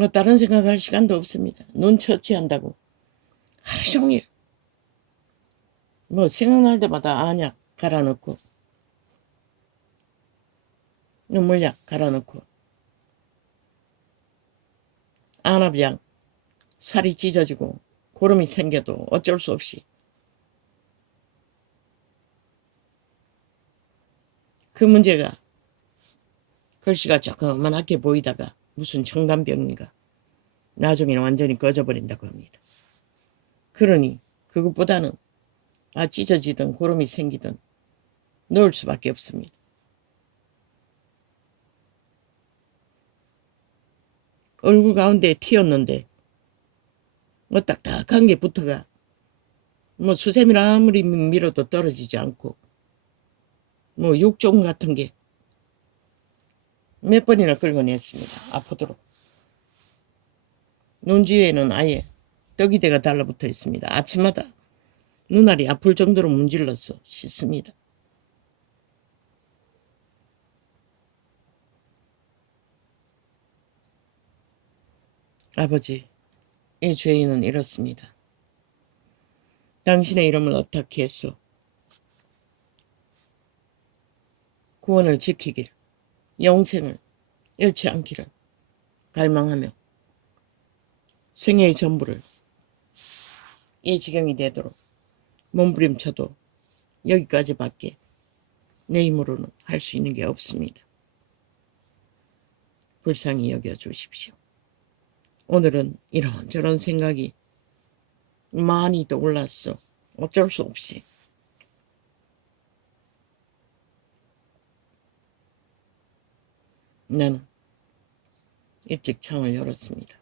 뭐 다른 생각할 시간도 없습니다. 눈 처치한다고 하루 종일 뭐 생각날 때마다 안약 갈아넣고 눈물약 갈아넣고 안압약 살이 찢어지고 고름이 생겨도 어쩔 수 없이 그 문제가 글씨가 조그만하게 보이다가 무슨 청담병인가 나중에는 완전히 꺼져버린다고 합니다. 그러니 그것보다는 찢어지든 고름이 생기든 넣을 수밖에 없습니다. 얼굴 가운데 튀었는데 뭐 딱딱한 게 붙어가 뭐 수세미를 아무리 밀어도 떨어지지 않고 뭐 육종 같은 게 몇 번이나 긁어냈습니다. 아프도록. 눈지에는 아예 떡이대가 달라붙어 있습니다. 아침마다 눈알이 아플 정도로 문질러서 씻습니다. 아버지, 이 죄인은 이렇습니다. 당신의 이름을 어떻게 해서 구원을 지키기를, 영생을 잃지 않기를 갈망하며 생애의 전부를 이 지경이 되도록 몸부림쳐도 여기까지밖에 내 힘으로는 할 수 있는 게 없습니다. 불쌍히 여겨주십시오. 오늘은 이런저런 생각이 많이 떠올랐어. 어쩔 수 없이. 나는 일찍 창을 열었습니다.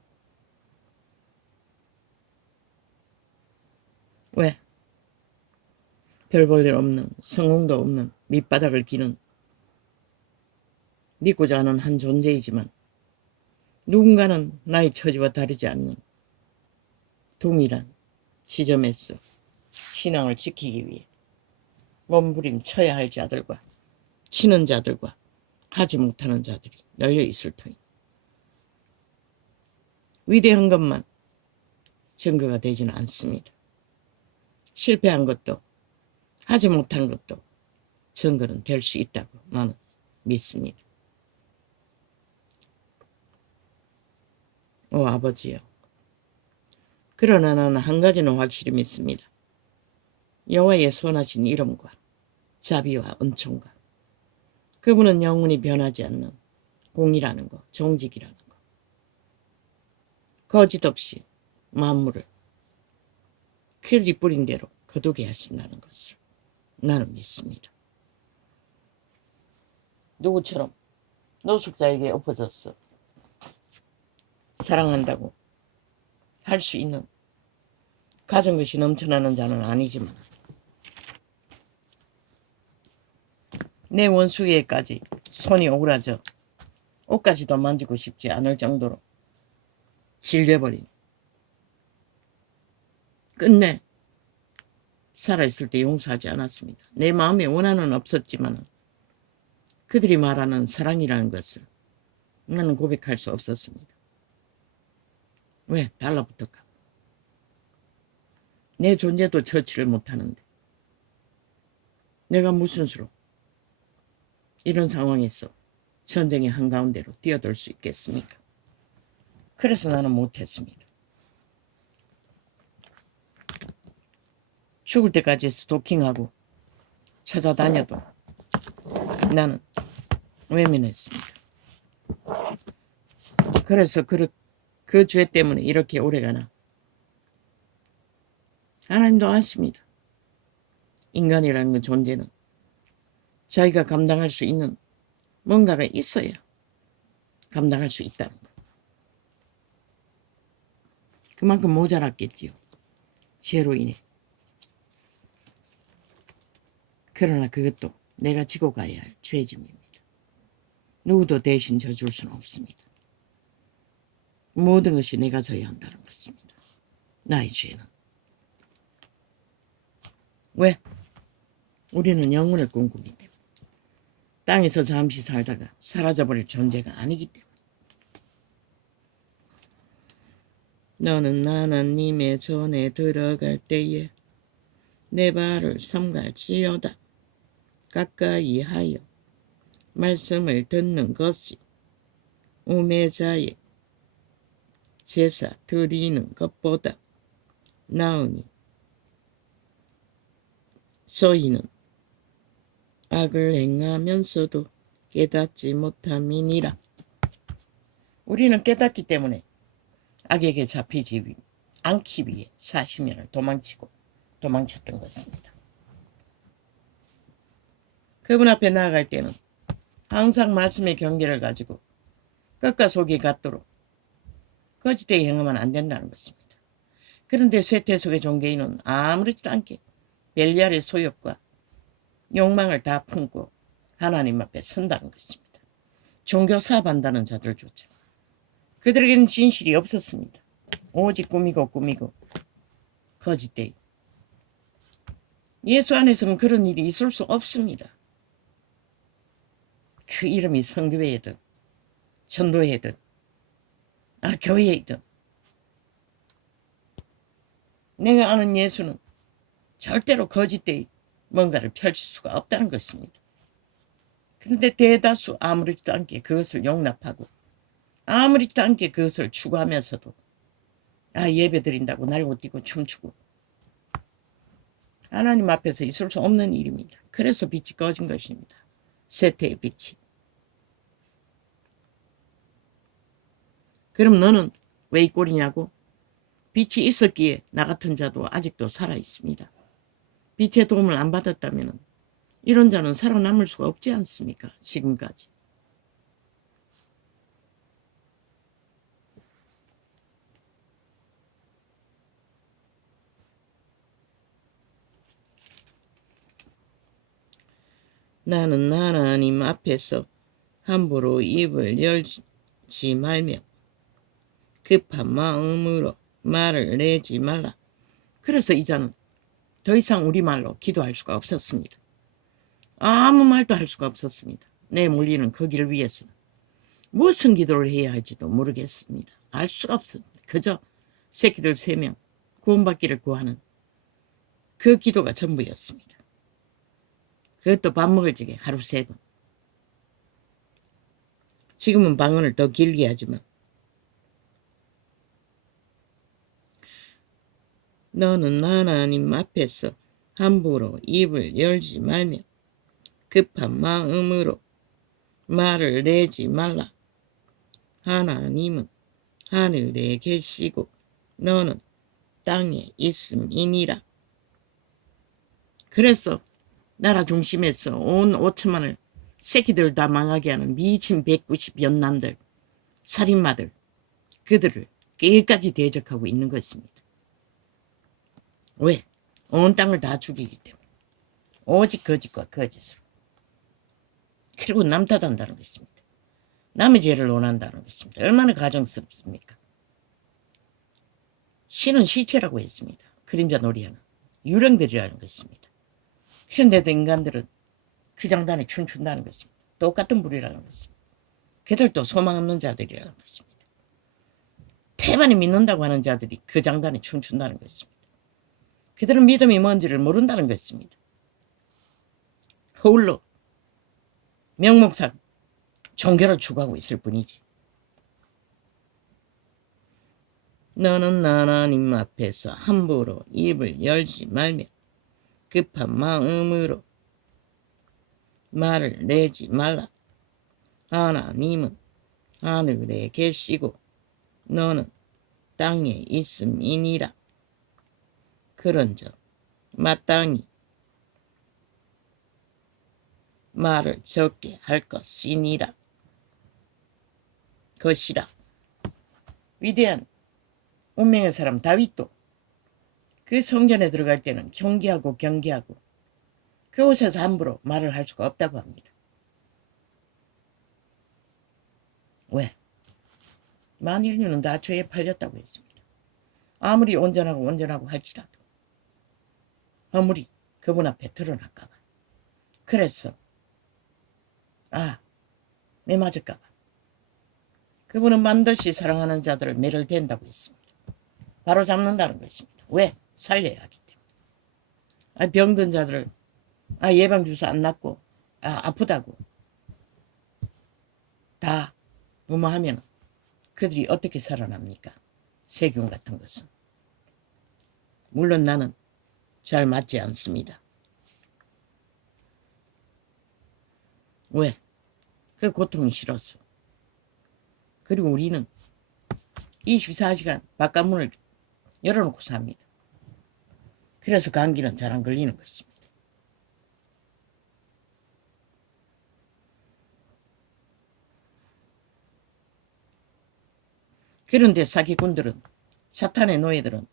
왜? 별 볼 일 없는, 성공도 없는 밑바닥을 기는 믿고자 하는 한 존재이지만 누군가는 나의 처지와 다르지 않는 동일한 지점에서 신앙을 지키기 위해 몸부림쳐야 할 자들과 치는 자들과 하지 못하는 자들이 널려 있을 터이니 위대한 것만 증거가 되지는 않습니다. 실패한 것도 하지 못한 것도 증거는 될 수 있다고 나는 믿습니다. 오 아버지요. 그러나 나는 한 가지는 확실히 믿습니다. 여호와의 선하신 이름과 자비와 은총과 그분은 영원히 변하지 않는 공이라는 거, 정직이라는 거, 거짓 없이 만물을 그들이 뿌린 대로 거두게 하신다는 것을 나는 믿습니다. 누구처럼 노숙자에게 엎어졌어. 사랑한다고 할 수 있는 가진 것이 넘쳐나는 자는 아니지만 내 원수에게까지 손이 오그라져 옷까지도 만지고 싶지 않을 정도로 질려버린 끝내 살아있을 때 용서하지 않았습니다. 내 마음에 원한은 없었지만 그들이 말하는 사랑이라는 것을 나는 고백할 수 없었습니다. 왜? 달라붙을까? 내 존재도 처치를 못하는데 내가 무슨 수로 이런 상황에서 전쟁의 한가운데로 뛰어들 수 있겠습니까? 그래서 나는 못했습니다. 죽을 때까지 스토킹하고 찾아다녀도 나는 외면했습니다. 그래서 그 죄 때문에 이렇게 오래가나 하나님도 아십니다. 인간이라는 그 존재는 자기가 감당할 수 있는 뭔가가 있어야 감당할 수 있다는 거. 그만큼 모자랐겠지요. 죄로 인해. 그러나 그것도 내가 지고 가야 할 죄짐입니다. 누구도 대신 져줄 수는 없습니다. 모든 것이 내가 져야 한다는 것입니다. 나의 죄는. 왜? 우리는 영혼을 꿈꾸기 때문에. 땅에서 잠시 살다가 사라져버릴 존재가 아니기 때문에. 너는 하나님의 전에 들어갈 때에 내 발을 삼갈지어다. 가까이 하여 말씀을 듣는 것이 우매자의 제사 드리는 것보다 나으니 저희는 악을 행하면서도 깨닫지 못함이니라. 우리는 깨닫기 때문에 악에게 잡히지 않기 위해 40년을 도망쳤던 것입니다. 그분 앞에 나아갈 때는 항상 말씀의 경계를 가지고 끝과 속이 같도록 거짓되게 행하면 안 된다는 것입니다. 그런데 쇠퇴속의 종교인은 아무렇지도 않게 벨리알의 소욕과 욕망을 다 품고 하나님 앞에 선다는 것입니다. 종교 사업한다는 자들조차 그들에게는 진실이 없었습니다. 오직 꾸미고 거짓되이. 예수 안에서는 그런 일이 있을 수 없습니다. 그 이름이 선교회이든 전도회이든 교회이든 내가 아는 예수는 절대로 거짓되이 뭔가를 펼칠 수가 없다는 것입니다. 그런데 대다수 아무렇지도 않게 그것을 용납하고 아무렇지도 않게 그것을 추구하면서도 예배 드린다고 날고 뛰고 춤추고 하나님 앞에서 있을 수 없는 일입니다. 그래서 빛이 꺼진 것입니다. 쇠퇴의 빛이. 그럼 너는 왜 이 꼴이냐고? 빛이 있었기에 나 같은 자도 아직도 살아있습니다. 빛의 도움을 안 받았다면 이런 자는 살아남을 수가 없지 않습니까? 지금까지. 나는 하나님 앞에서 함부로 입을 열지 말며 급한 마음으로 말을 내지 말라. 그래서 이자는 더 이상 우리말로 기도할 수가 없었습니다. 아무 말도 할 수가 없었습니다. 내 물리는 거기를 위해서는 무슨 기도를 해야 할지도 모르겠습니다. 알 수가 없습니다. 그저 새끼들 3명 구원받기를 구하는 그 기도가 전부였습니다. 그것도 밥 먹을 적에 하루 3번. 지금은 방언을 더 길게 하지만 너는 하나님 앞에서 함부로 입을 열지 말며 급한 마음으로 말을 내지 말라. 하나님은 하늘에 계시고 너는 땅에 있음이니라. 그래서 나라 중심에서 온 5천만을 새끼들 다 망하게 하는 미친 190연남들, 살인마들, 그들을 끝까지 대적하고 있는 것입니다. 왜? 온 땅을 다 죽이기 때문에. 오직 거짓과 거짓으로. 그리고 남 탓한다는 것입니다. 남의 죄를 논한다는 것입니다. 얼마나 가정스럽습니까? 신은 시체라고 했습니다. 그림자 놀이하는 유령들이라는 것입니다. 그런데도 인간들은 그 장단에 춤춘다는 것입니다. 똑같은 불이라는 것입니다. 그들도 소망 없는 자들이라는 것입니다. 태반이 믿는다고 하는 자들이 그 장단에 춤춘다는 것입니다. 그들은 믿음이 뭔지를 모른다는 것입니다. 허울로 명목상 종교를 추구하고 있을 뿐이지. 너는 하나님 앞에서 함부로 입을 열지 말며 급한 마음으로 말을 내지 말라. 하나님은 하늘에 계시고 너는 땅에 있음이니라. 그런즉 마땅히 말을 적게 할 것이니라. 것이라. 위대한 운명의 사람 다윗도 그 성전에 들어갈 때는 경계하고 그곳에서 함부로 말을 할 수가 없다고 합니다. 왜? 만인류는 다 죄에 팔렸다고 했습니다. 아무리 온전하고 할지라도 허물이 그분 앞에 드러날까봐. 그래서 매맞을까봐. 그분은 반드시 사랑하는 자들을 매를 댄다고 했습니다. 바로 잡는다는 것입니다. 왜? 살려야 하기 때문에. 병든 자들을 예방주사 안 맞고 아프다고 다 무마하면 그들이 어떻게 살아납니까? 세균 같은 것은. 물론 나는 잘 맞지 않습니다. 왜? 그 고통이 싫어서. 그리고 우리는 24시간 바깥문을 열어놓고 삽니다. 그래서 감기는 잘 안 걸리는 것입니다. 그런데 사기꾼들은, 사탄의 노예들은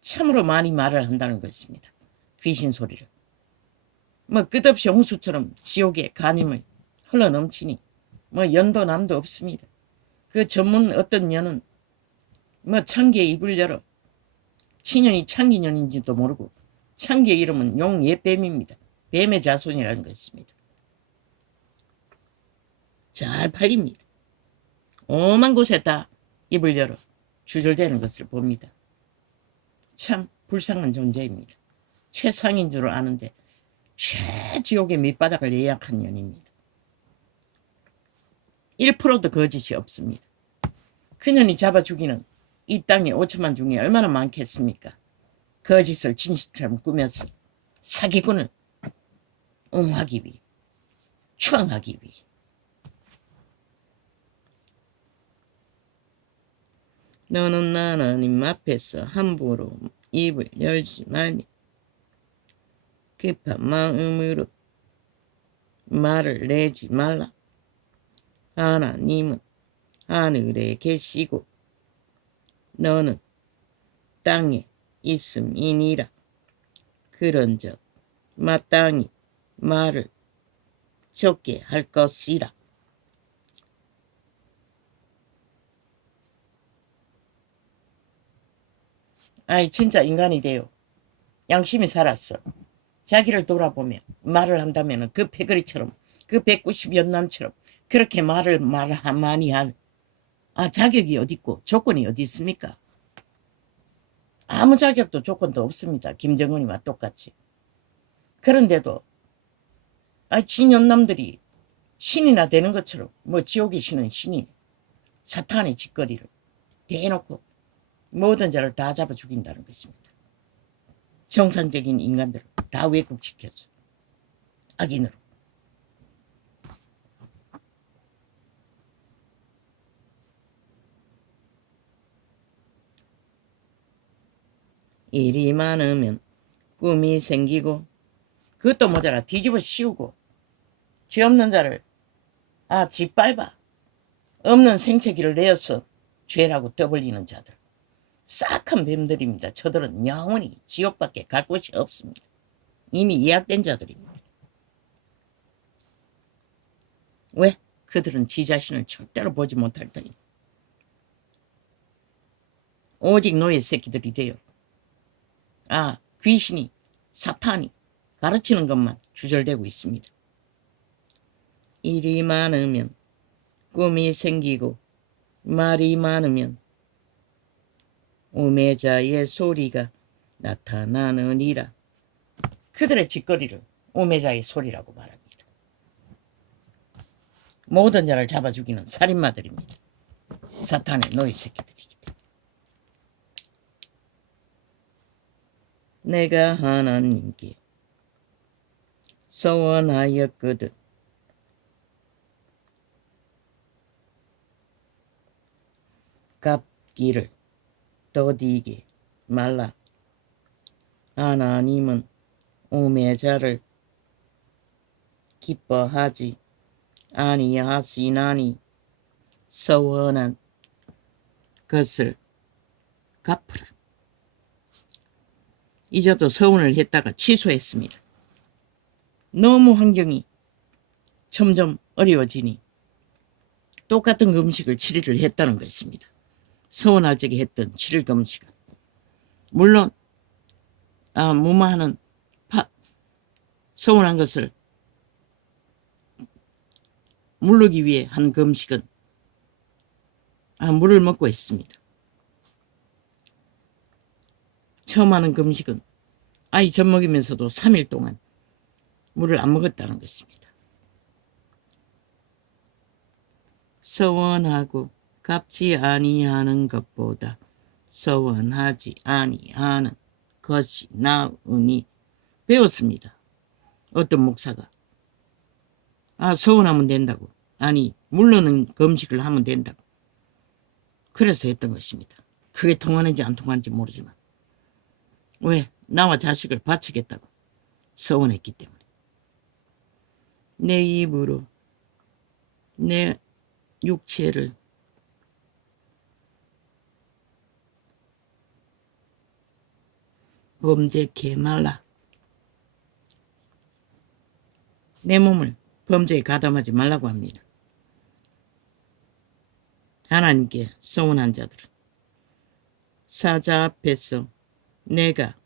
참으로 많이 말을 한다는 것입니다. 귀신 소리를. 끝없이 홍수처럼 지옥의 간임을 흘러넘치니 연도 남도 없습니다. 그 전문 어떤 년은 창기의 입을 열어 친년이 창기년인지도 모르고 창기의 이름은 용예뱀입니다. 뱀의 자손이라는 것입니다. 잘 팔립니다. 오만 곳에 다 입을 열어 주절되는 것을 봅니다. 참 불쌍한 존재입니다. 최상인 줄 아는데 최지옥의 밑바닥을 예약한 년입니다. 1%도 거짓이 없습니다. 그년이 잡아 죽이는 이 땅에 5천만 중에 얼마나 많겠습니까? 거짓을 진실처럼 꾸며서 사기꾼을 옹호하기 위해, 추앙하기 위해. 너는 하나님 앞에서 함부로 입을 열지 말며 급한 마음으로 말을 내지 말라. 하나님은 하늘에 계시고 너는 땅에 있음이니라. 그런즉 마땅히 말을 적게 할 것이라. 진짜 인간이 돼요. 양심이 살았어. 자기를 돌아보며 말을 한다면 그 패거리처럼, 그 190연남처럼 그렇게 말을 많이 할 자격이 어딨고 조건이 어디 있습니까? 아무 자격도 조건도 없습니다. 김정은이와 똑같이. 그런데도 진연남들이 신이나 되는 것처럼 지옥의 신은 신이 사탄의 짓거리를 대놓고 모든 자를 다 잡아 죽인다는 것입니다. 정상적인 인간들을 다 왜곡시켰어. 악인으로. 일이 많으면 꿈이 생기고 그것도 모자라 뒤집어 씌우고 죄 없는 자를 짓밟아 없는 생채기를 내어서 죄라고 떠벌리는 자들. 싹한 뱀들입니다. 저들은 영원히 지옥밖에 갈 곳이 없습니다. 이미 예약된 자들입니다. 왜? 그들은 지 자신을 절대로 보지 못할 터니 오직 노예 새끼들이 돼요. 귀신이 사탄이 가르치는 것만 주절되고 있습니다. 일이 많으면 꿈이 생기고 말이 많으면 우매자의 소리가 나타나느니라. 그들의 짓거리를 우매자의 소리라고 말합니다. 모든 자를 잡아 죽이는 살인마들입니다. 사탄의 노예 새끼들이기 때문에. 내가 하나님께 소원하였거든 갚기를 더디게 말라. 하나님은 우매자를 기뻐하지 아니하시나니 서원한 것을 갚으라. 이제도 서원을 했다가 취소했습니다. 너무 환경이 점점 어려워지니 똑같은 금식을 7일을 했다는 것입니다. 서원할 적에 했던 7일 금식은 물론 무마하는 서원한 것을 물르기 위해 한 금식은 물을 먹고 했습니다. 처음 하는 금식은 아이 젖 먹이면서도 3일 동안 물을 안 먹었다는 것입니다. 서원하고 갚지 아니하는 것보다 서원하지 아니하는 것이 나으니 배웠습니다. 어떤 목사가 서원하면 된다고. 아니 물르는 금식을 하면 된다고. 그래서 했던 것입니다. 그게 통하는지 안 통하는지 모르지만 왜? 나와 자식을 바치겠다고 서원했기 때문에. 내 입으로 내 육체를 범죄케 말라. 내 몸을 범죄에 가담하지 말라고 합니다. 하나님께 서운한 자들은 사자 앞에서 내가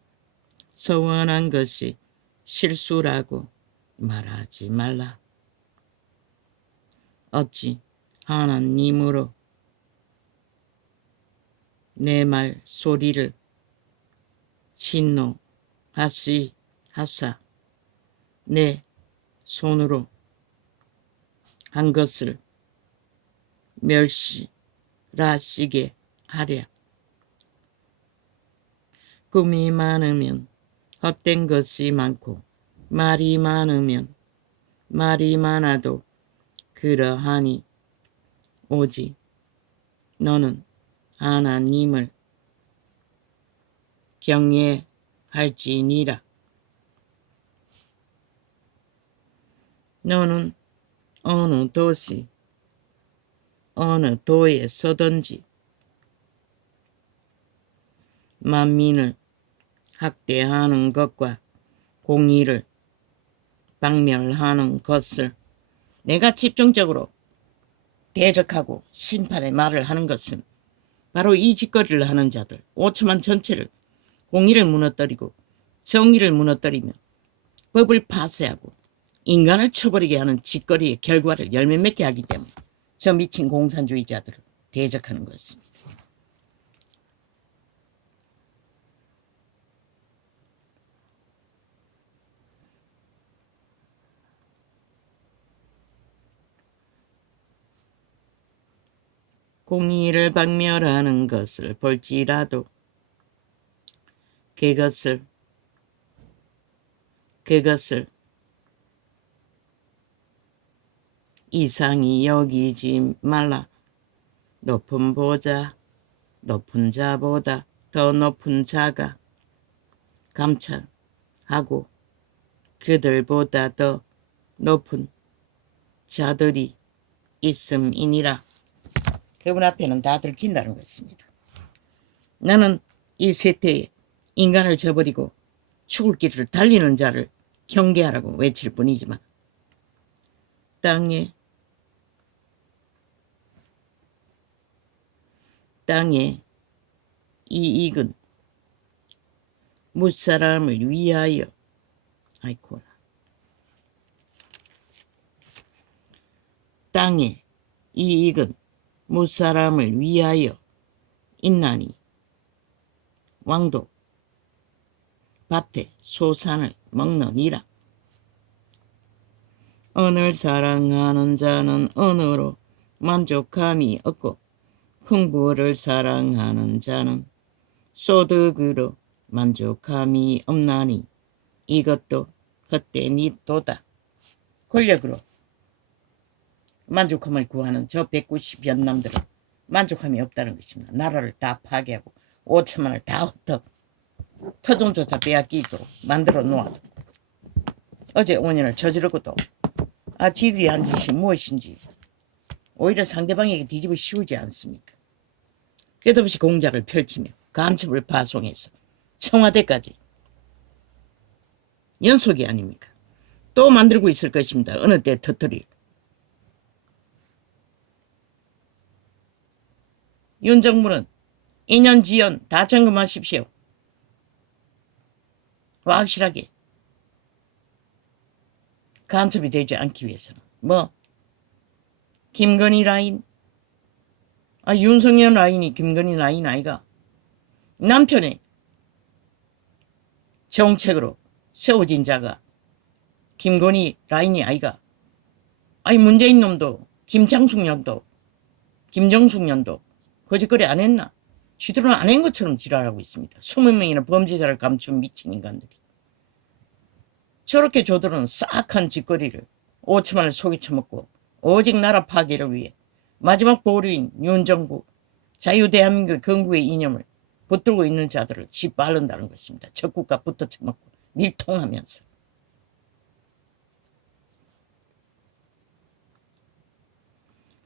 서원한 것이 실수라고 말하지 말라. 어찌 하나님으로 내 말 소리를 진노하사 내 손으로 한 것을 멸시라시게 하랴. 꿈이 많으면 헛된 것이 많고 말이 많으면 말이 많아도 그러하니 오직 너는 하나님을 경외할지니라. 너는 어느 도시 어느 도에 서든지 만민을 학대하는 것과 공의를 박멸하는 것을 내가 집중적으로 대적하고 심판의 말을 하는 것은 바로 이 짓거리를 하는 자들 5천만 전체를 공의를 무너뜨리고 정의를 무너뜨리며 법을 파쇄하고 인간을 쳐버리게 하는 짓거리의 결과를 열매맺게 하기 때문에 저 미친 공산주의자들을 대적하는 것입니다. 공의를 박멸하는 것을 볼지라도 그것을 이상히 여기지 말라. 높은 자보다 더 높은 자가 감찰하고 그들보다 더 높은 자들이 있음이니라. 그분 앞에는 다 들킨다는 것입니다. 나는 이 세태에 인간을 저버리고 죽을 길을 달리는 자를 경계하라고 외칠 뿐이지만 땅의 이익은 무사람을 위하여 아이코라. 땅의 이익은 무사람을 위하여 있나니 왕도 밭에 소산을 먹느니라. 언을 사랑하는 자는 언으로 만족함이 없고 풍부를 사랑하는 자는 소득으로 만족함이 없나니 이것도 헛되니도다. 권력으로 만족함을 구하는 저 190여 남들은 만족함이 없다는 것입니다. 나라를 다 파괴하고 5천만을 다 흩어 터전조차 빼앗기도록 만들어 놓아도 어제 5년을 저지르고도 지들이 한 짓이 무엇인지 오히려 상대방에게 뒤집어 씌우지 않습니까? 끝없이 공작을 펼치며 간첩을 파송해서 청와대까지 연속이 아닙니까? 또 만들고 있을 것입니다. 어느 때 터뜨릴. 윤 정부는 2년 지연 다 점검하십시오. 확실하게 간첩이 되지 않기 위해서는 김건희 라인 윤석열 라인이 김건희 라인 아이가 남편의 정책으로 세워진 자가 김건희 라인이 아이가. 아니 문재인 놈도 김창숙 년도 김정숙 년도 거짓거리 안 했나? 쥐들은 안 한 것처럼 지랄하고 있습니다. 20명이나 범죄자를 감춘 미친 인간들이. 저렇게 저들은 싹한 짓거리를 5천만을 속이 쳐먹고 오직 나라 파괴를 위해 마지막 보루인 윤정국 자유대한민국 건국의 이념을 붙들고 있는 자들을 짓밟는다는 것입니다. 적국과 붙어 쳐먹고 밀통하면서.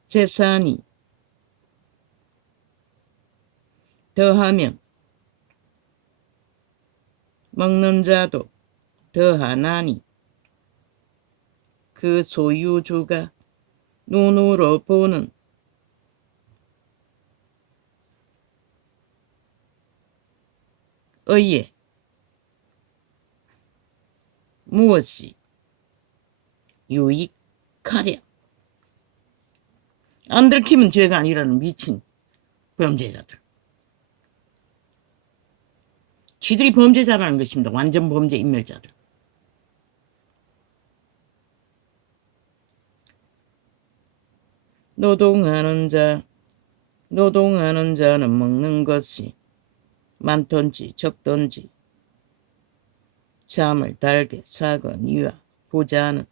재산이 더하면 먹는 자도 더하나니 그 소유주가 눈으로 보는 의에 무엇이 유익하랴. 안 들키면 죄가 아니라는 미친 범죄자들. 쥐들이 범죄자라는 것입니다. 완전 범죄 인멸자들. 노동하는 자는 먹는 것이 많던지 적던지 잠을 달게 사거니와 부자는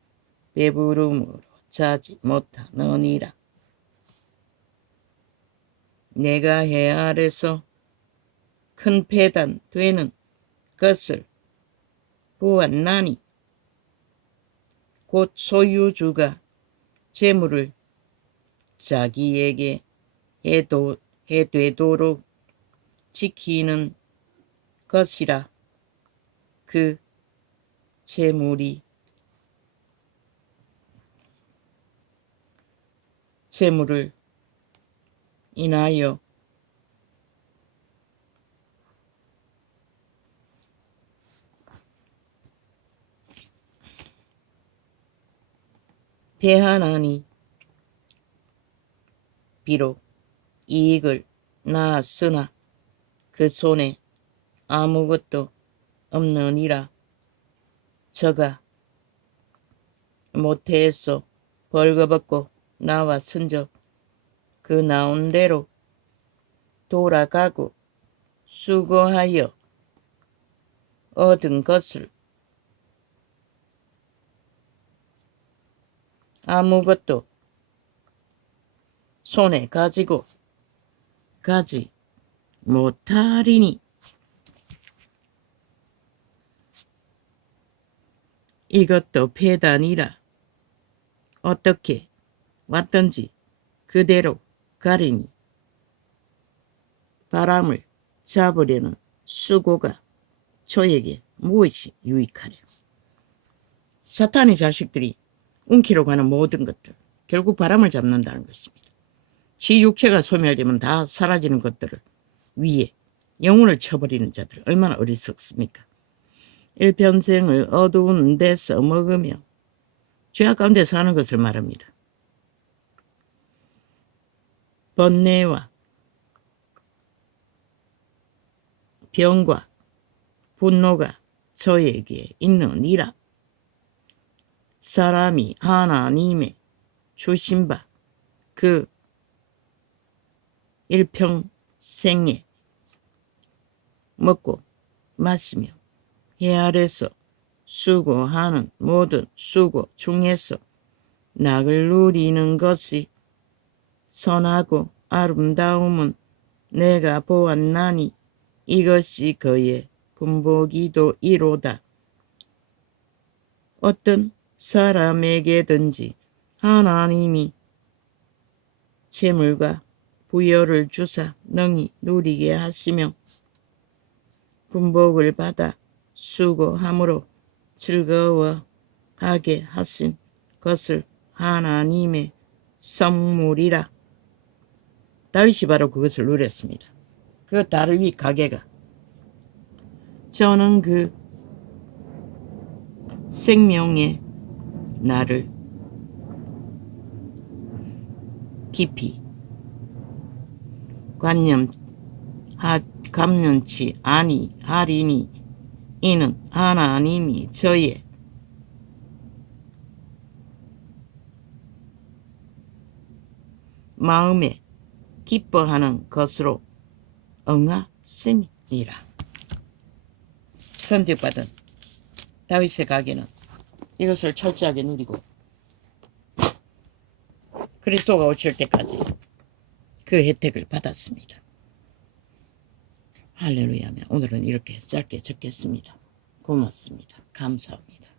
배부름으로 자지 못하느니라. 내가 해 아래서 큰 폐단 되는 것을 보았나니 곧 소유주가 재물을 자기에게 해되도록 지키는 것이라. 그 재물을 인하여 배하나니 비록 이익을 낳았으나 그 손에 아무것도 없느니라. 저가 모태에서 벌거벗고 나왔은즉 그 나온 대로 돌아가고 수고하여 얻은 것을 아무것도 손에 가지 못하리니 이것도 폐단이라. 어떻게 왔든지 그대로 가리니 바람을 잡으려는 수고가 저에게 무엇이 유익하랴. 사탄의 자식들이 운키로 가는 모든 것들 결국 바람을 잡는다는 것입니다. 지 육체가 소멸되면 다 사라지는 것들을 위해 영혼을 쳐버리는 자들 얼마나 어리석습니까. 일평생을 어두운 데 써먹으며 죄악 가운데 사는 것을 말합니다. 번뇌와 병과 분노가 저에게 있느니라. 사람이 하나님의 주신 바 그 일평생에 먹고 마시며 해 아래서 수고하는 모든 수고 중에서 낙을 누리는 것이 선하고 아름다움은 내가 보았나니 이것이 그의 분복이도 이로다. 어떤 사람에게든지 하나님이 재물과 부여를 주사 능히 누리게 하시며 분복을 받아 수고함으로 즐거워하게 하신 것을 하나님의 선물이라. 다윗이 바로 그것을 누렸습니다. 그 다윗 가게가 저는 그 생명의 나를 깊이 감염치 아니하리니 이는 하나님이 저의 마음에 기뻐하는 것으로 응하심이라. 선택받은 다윗의 가게는 이것을 철저하게 누리고 그리스도가 오실 때까지 그 혜택을 받았습니다. 할렐루야며. 오늘은 이렇게 짧게 적겠습니다. 고맙습니다. 감사합니다.